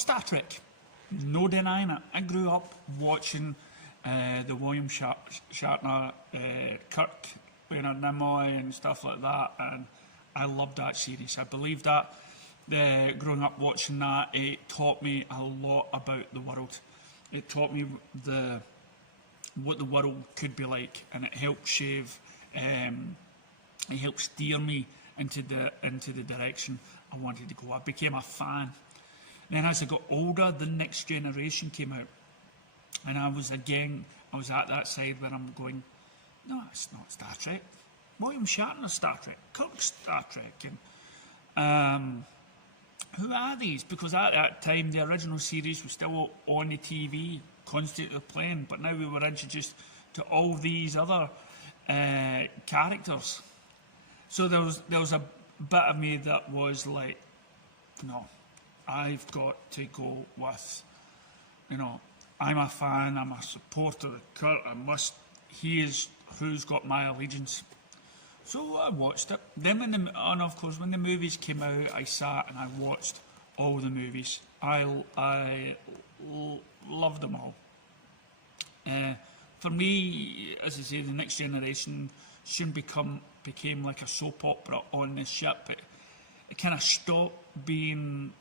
Star Trek. No denying it. I grew up watching the William Shatner, Kirk, Leonard Nimoy and stuff like that, and I loved that series. I believe that growing up watching that, it taught me a lot about the world. It taught me what the world could be like, and it helped it helped steer me into the direction I wanted to go. I became a fan. And then as I got older, the Next Generation came out, and I was at that side where I'm going, no, it's not Star Trek. William Shatner's Star Trek, Kirk's Star Trek, and who are these? Because at that time the original series was still on the TV, constantly playing, but now we were introduced to all these other characters. So there was a bit of me that was like, no, I've got to go with, I'm a fan, I'm a supporter of Kurt, he is who's got my allegiance. So I watched it. Then of course when the movies came out, I sat and I watched all the movies. I loved them all. For me, as I say, the Next Generation soon became like a soap opera on this ship. It kind of stopped being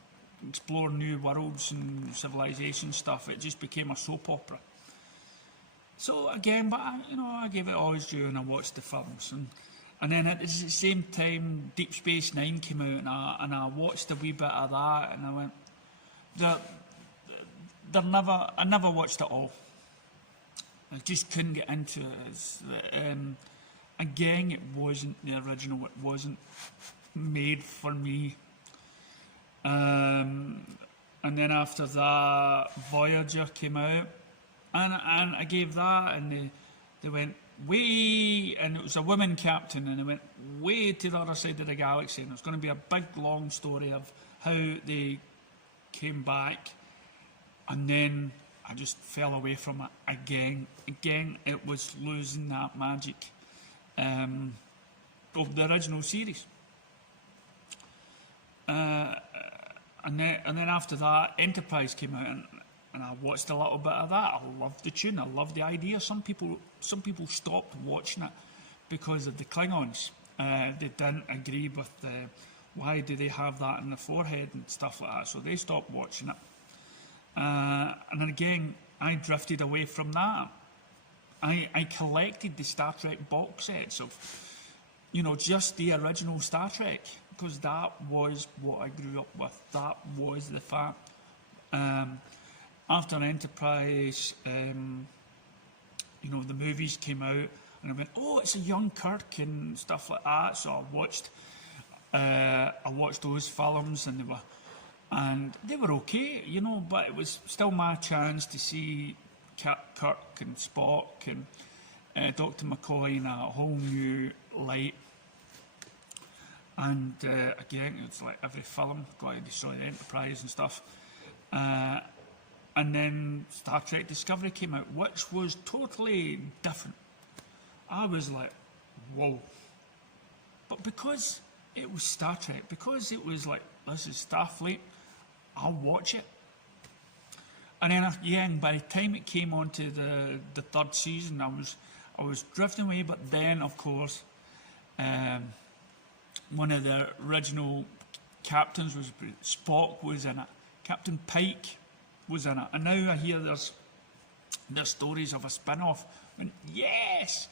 explore new worlds and civilization stuff. It just became a soap opera. So again, but I gave it all its due and I watched the films. And then at the same time, Deep Space Nine came out, and I watched a wee bit of that, and I went, I never watched it all. I just couldn't get into it. Again, it wasn't the original. It wasn't made for me. And then after that, Voyager came out, and I gave that, and they went way, and it was a woman captain, and they went way to the other side of the galaxy, and it was going to be a big long story of how they came back, and then I just fell away from it again. It was losing that magic of the original series. And then after that, Enterprise came out, and I watched a little bit of that. I loved the tune. I loved the idea. Some people stopped watching it because of the Klingons. They didn't agree with why do they have that in the forehead and stuff like that. So they stopped watching it. And then again, I drifted away from that. I collected the Star Trek box sets of, just the original Star Trek, because that was what I grew up with. That was the fact. After Enterprise, the movies came out, and I went, oh, it's a young Kirk and stuff like that. So I watched those films, and they were okay, but it was still my chance to see Kirk and Spock and Dr. McCoy in a whole new light. And again, it's like every film, got to destroy the Enterprise and stuff. And then Star Trek Discovery came out, which was totally different. I was like, whoa. But because it was Star Trek, because it was like, this is Starfleet, I'll watch it. And then again, by the time it came on to the third season, I was drifting away. But then, of course, one of the original captains was Spock was in it. Captain Pike was in it, and now I hear there's stories of a spin-off. I mean, yes!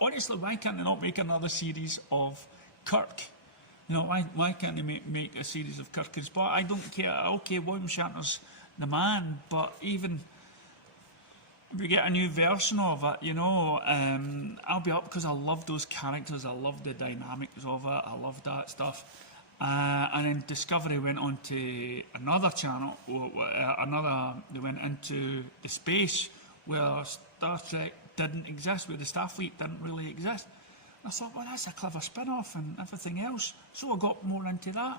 Honestly, why can't they not make another series of Kirk? Why can't they make a series of Kirk and Spock? I don't care. Okay, William Shatner's the man, but even if we get a new version of it, I'll be up, because I love those characters. I love the dynamics of it. I love that stuff. And then Discovery went on to another channel, they went into the space where Star Trek didn't exist, where the Starfleet didn't really exist. I thought, well, that's a clever spin-off and everything else. So I got more into that.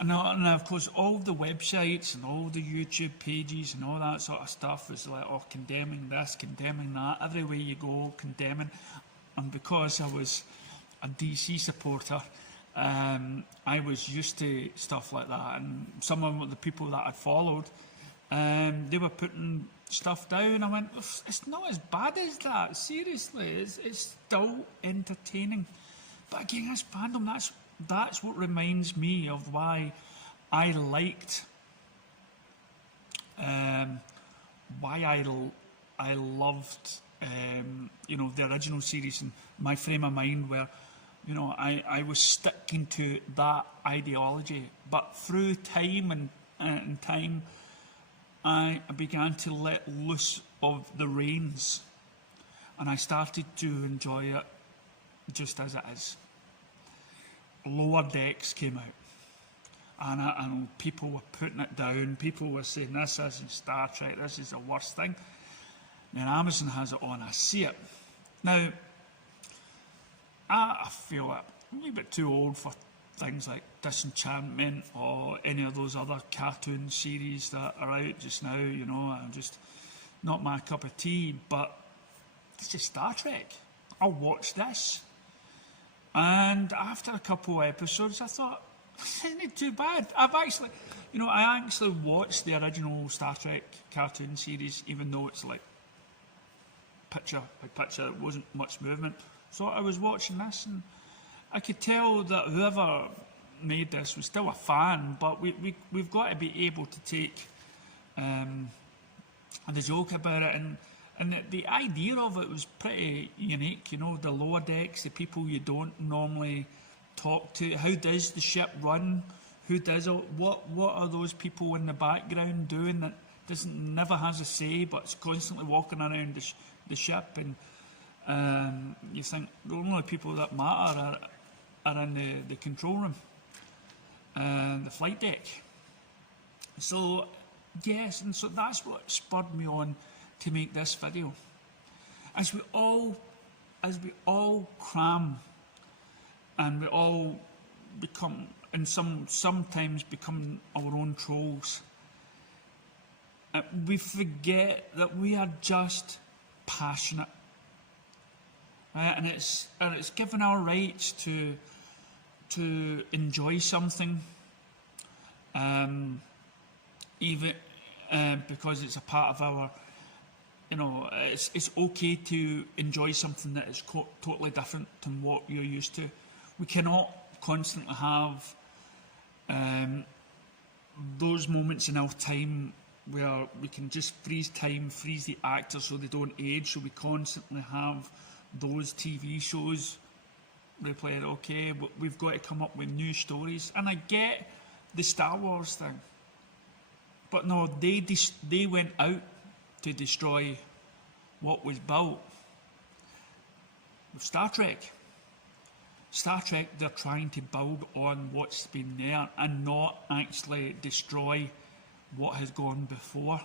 And of course, all the websites and all the YouTube pages and all that sort of stuff is like, condemning this, condemning that. Every way you go, condemning. And because I was a DC supporter, I was used to stuff like that, and some of the people that I followed, they were putting stuff down. I went, it's not as bad as that. Seriously, it's still entertaining. But again, that's fandom. That's what reminds me of why I liked, why I loved, the original series, and my frame of mind where, I was sticking to that ideology. But through time and time, I began to let loose of the reins, and I started to enjoy it just as it is. Lower Decks came out, and I know people were putting it down. People were saying, this isn't Star Trek, this is the worst thing. Then Amazon has it on, I see it. Now, I feel I'm a wee bit too old for things like Disenchantment or any of those other cartoon series that are out just now. I'm just not my cup of tea, but it's just Star Trek. I'll watch this. And after a couple of episodes, I thought, this isn't too bad. I actually watched the original Star Trek cartoon series, even though it's like picture by picture, it wasn't much movement. So I was watching this, and I could tell that whoever made this was still a fan, but we've got to be able to take the joke about it, and the idea of it was pretty unique. The lower decks, the people you don't normally talk to. How does the ship run? Who does it? What are those people in the background doing that never has a say, but is constantly walking around the ship? And you think the only people that matter are in the control room and the flight deck. So yes, and so that's what spurred me on to make this video. As we all cram, and we all become, and sometimes become our own trolls, we forget that we are just passionate, right? And it's given our rights to enjoy something, even because it's a part of our, it's okay to enjoy something that is totally different than what you're used to. We cannot constantly have those moments in our time where we can just freeze time, freeze the actors so they don't age. So we constantly have those TV shows replayed. Okay, but we've got to come up with new stories. And I get the Star Wars thing, but no, they went out to destroy what was built. With Star Trek, they're trying to build on what's been there and not actually destroy what has gone before.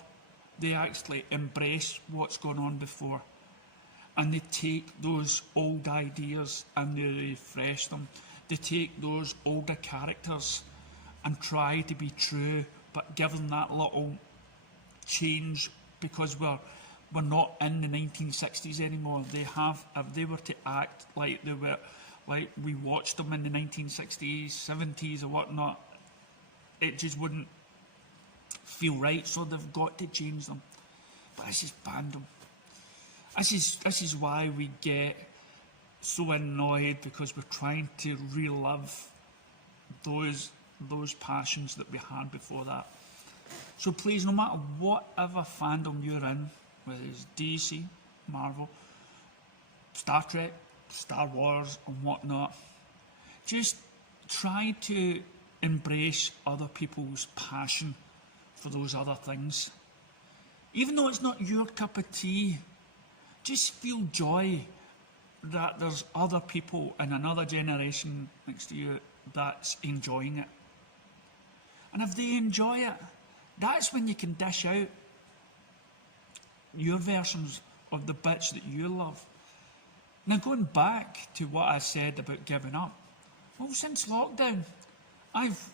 They actually embrace what's gone on before, and they take those old ideas and they refresh them. They take those older characters and try to be true, but give them that little change, because we're not in the 1960s anymore. If they were to act like they were, like we watched them in the 1960s, 70s or whatnot, it just wouldn't feel right. So they've got to change them. But this is fandom. This is why we get so annoyed, because we're trying to relive those passions that we had before that. So please, no matter whatever fandom you're in, whether it's DC, Marvel, Star Trek, Star Wars and whatnot, just try to embrace other people's passion for those other things. Even though it's not your cup of tea, just feel joy that there's other people in another generation next to you that's enjoying it. And if they enjoy it, that's when you can dish out your versions of the bits that you love. Now, going back to what I said about giving up, well, since lockdown, I've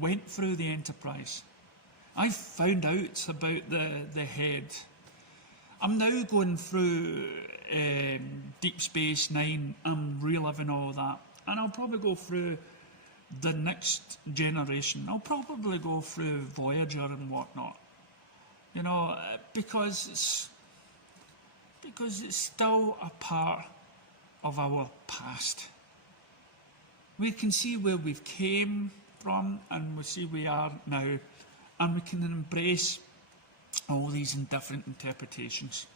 went through the Enterprise. I've found out about the head. I'm now going through Deep Space Nine. I'm reliving all that. And I'll probably go through the next generation. I'll probably go through Voyager and whatnot. You know, because it's still a part of our past. We can see where we've came from and we see we are now, and we can embrace all these different interpretations.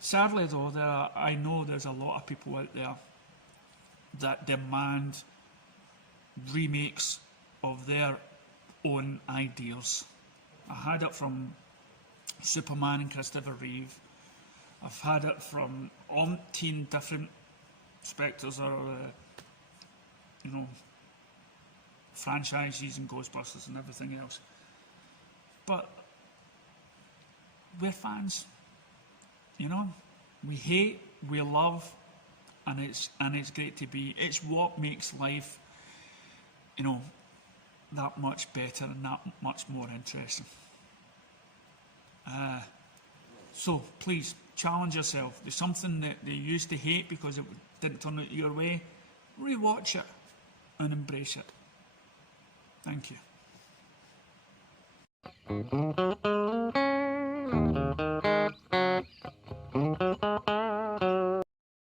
Sadly though, I know there's a lot of people out there that demand remakes of their own ideals. I had it from Superman and Christopher Reeve. I've had it from umpteen different spectres or franchises and Ghostbusters and everything else. But we're fans, you know. We hate, we love, and it's great to be. It's what makes life, you know, that much better and that much more interesting. So please challenge yourself. There's something that you used to hate because it didn't turn out your way. Rewatch it and embrace it. Thank you.